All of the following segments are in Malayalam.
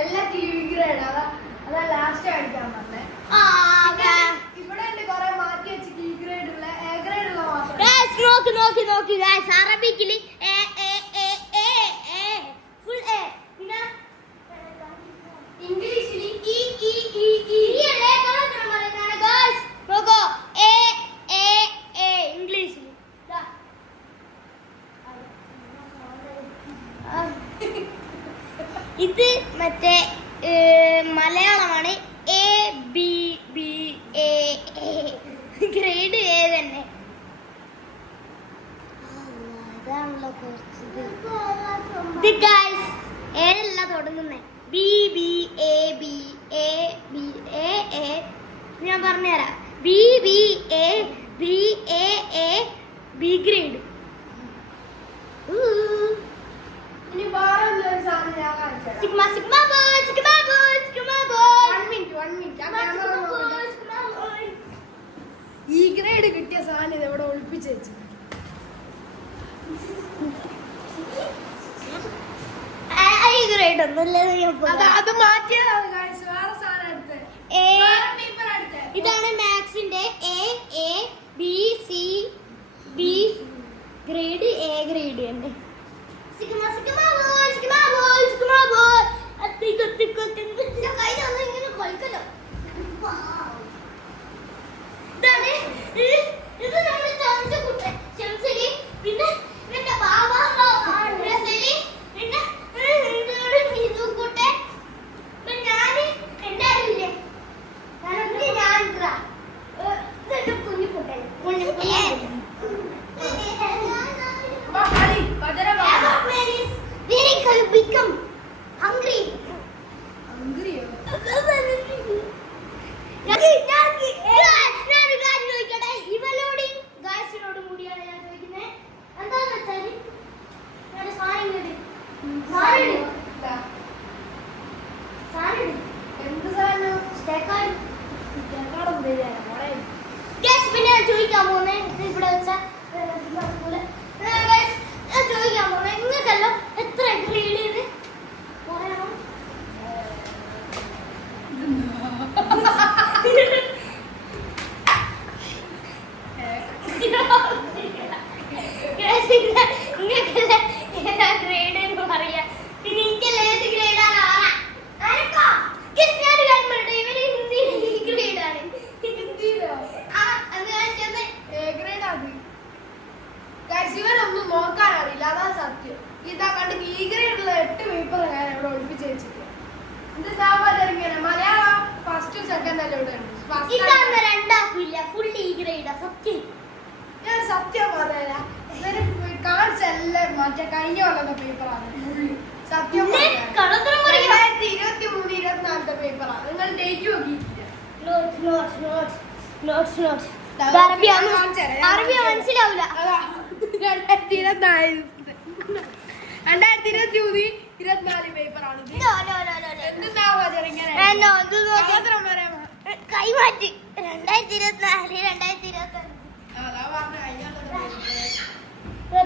എല്ലാത്തിലും ഈ ഗ്രേഡ് അതാ ലാസ്റ്റ് അടിക്കാൻ പറഞ്ഞേ. ഇവിടെ ഉണ്ട് കുറെ മാറ്റി വെച്ച് ഈ ഗ്രേഡ് ഉള്ള എ ഗ്രേഡ് ഉള്ള മാത്രം. നോക്ക് അറബിക്കില് ഫുൾ എ. പിന്നെ ഇംഗ്ലീഷില് ഈ അല്ലേ കാണാൻ പറയുന്നത് ഗായ്സ്. നോക്കോ എ ഇംഗ്ലീഷില് ഇത് മറ്റേ മലയാളമാണ്. A B B A grade A തന്നെ. അതാണല്ലോ കുറച്ചത്. ഇത് ഗൈസ് ഏതല്ല തുടങ്ങുന്നേ. B B A B A B A A ഞാൻ പറഞ്ഞുതരാം. B B A B A A B grade. ഇനി വേറെ ഒരു സാധനം ഞാൻ കാണിച്ചു തരാം. Sigma sigma boy sigma boy sigma boy. 1 minute ഈ ഗ്രേഡ് കിട്ടിയ സാധനം ഇത് ഇവിടെ ഒളിപ്പിച്ച് വെച്ചു. ഗ്രേഡ് ഒന്നുമില്ല. അത് മാറ്റിയതാണ് guys. വേറെ സാധനം എടുത്ത് പേപ്പർ എടുത്ത്. ഇതാണ് മാത്സിന്റെ A B C B grade A grade തന്നെ. Sigma sigma boy sigma boy sigma boy. ഇങ്ങനെ കളിക്കല്ലോ. ഇതാണ് ഇത് നമ്മുടെ ചംസക്കുട്ടൻ. ചംസലി പിന്നെ എന്റെ ബാബ രസലി പിന്നെ ഇതുക്കുട്ടെ. ഞാൻ എന്റെ അറിയില്ലേ ഞാൻ കുഞ്ഞു കുട്ടൻ become hungry. ഇവലോടും കൂടിയാണ് ഞാൻ ചോദിക്കുന്നത്. എന്താന്ന് വെച്ചാല് പിന്നെ ഞാൻ ചോദിക്കാൻ പോകുന്നേ ഇവിടെ വെച്ച ഞാൻ ചോദിക്കാൻ പോകുന്നേ നിങ്ങൾക്കെല്ലാം എത്ര ഗ്രേഡ് ചെയ്ത് പറയണം. ഗ്രേഡ് എന്ന് പറയാ. പിന്നെ എനിക്കല്ല ഏത് ഗ്രേഡാണ് ഇവര് ഹിന്ദിയിൽ ഗ്രേഡാണ്. ഇവരൊന്നും നോക്കാൻ അറിയില്ല, അതാ സത്യം. ഇതാ കണ്ട് ഈ ഗ്രേഡുള്ള 8 പേപ്പർ ഞാൻ ഇവിടെ ഒളിപ്പിച്ച് വെച്ചിട്ട്. ഇത് ഇങ്ങനെ മലയാളം ഫസ്റ്റ് സെക്കൻഡ് അല്ല ഇവിടെ ഉണ്ട്. രണ്ടാക്കില്ല ഫുൾ ഈ ഗ്രേഡാ സത്യം. ഞാൻ സത്യം പറഞ്ഞുതരാം. ഇവര് കാണിച്ചെല്ലാം മറ്റേ കഴിഞ്ഞ കൊല്ലത്തെ പേപ്പറാണ് ഫുള്ള്. സത്യം 2023-24 പേപ്പറാണ്. നിങ്ങൾ ഡേറ്റ് നോക്കിയിട്ടില്ല. അറബി മനസ്സിലാവില്ല. 2023-24 പേപ്പറാണ്. കൈമാറ്റി 2024-2025.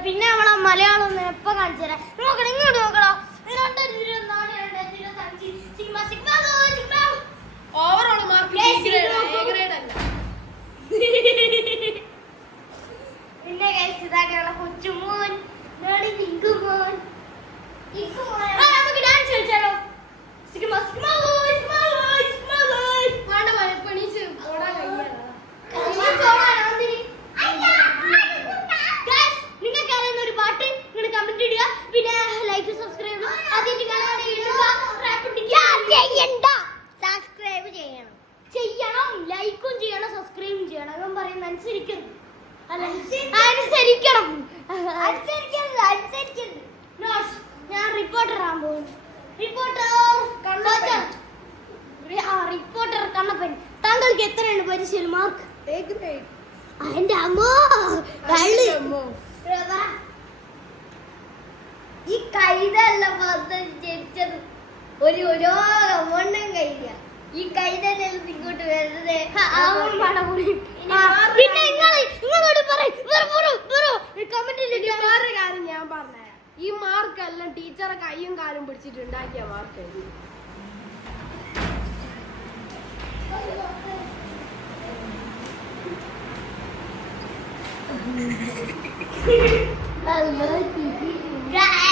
പിന്നെ നമ്മളെ മലയാളം ഒന്ന് എപ്പോ കാണിച്ചു തരാം. നോക്കണം ഇങ്ങോട്ട് നോക്കണോ. 2024-2025 ഓവറോൾ മാർക്ക് പിന്നെ കഴിച്ചതായിട്ടുള്ള കൊച്ചുമോൻ പിങ്കുമോൻ. നമുക്ക് ഡാൻസ് കളിച്ചാലോ. നിങ്ങൾക്ക് അറിയുന്ന ഒരു പാട്ട് നിങ്ങൾ കമന്റ് ഇടുക. പിന്നെ ലൈക്ക് സബ്സ്ക്രൈബ് ചെയ്യണം. ലൈക്കും ചെയ്യണം സബ്സ്ക്രൈബും ചെയ്യണം. ഞാൻ പറയുന്നത് അനുസരിക്കണം. ഞാൻ റിപ്പോർട്ടർ ആകാൻ പോകുന്നു. റിപ്പോർട്ടർ കണ്ണപ്പൻ. താങ്കൾക്ക് എത്രയാണ് പരീക്ഷയിൽ മാർക്ക്? എന്റെ അമ്മോ ഈ കൈതല്ല ജനിച്ചത് ഒരു മണ്ണൻ കൈത. ഈ കൈതന്നെ ഇങ്ങോട്ട് വെറുതെ പിന്നെ ഇങ്ങോട്ട് കാര്യം ഞാൻ പറഞ്ഞുതരാം. ഈ മാർക്കെല്ലാം ടീച്ചറെ കൈയും കാലും പിടിച്ചിട്ടുണ്ടാക്കിയ മാർക്ക്. Guys,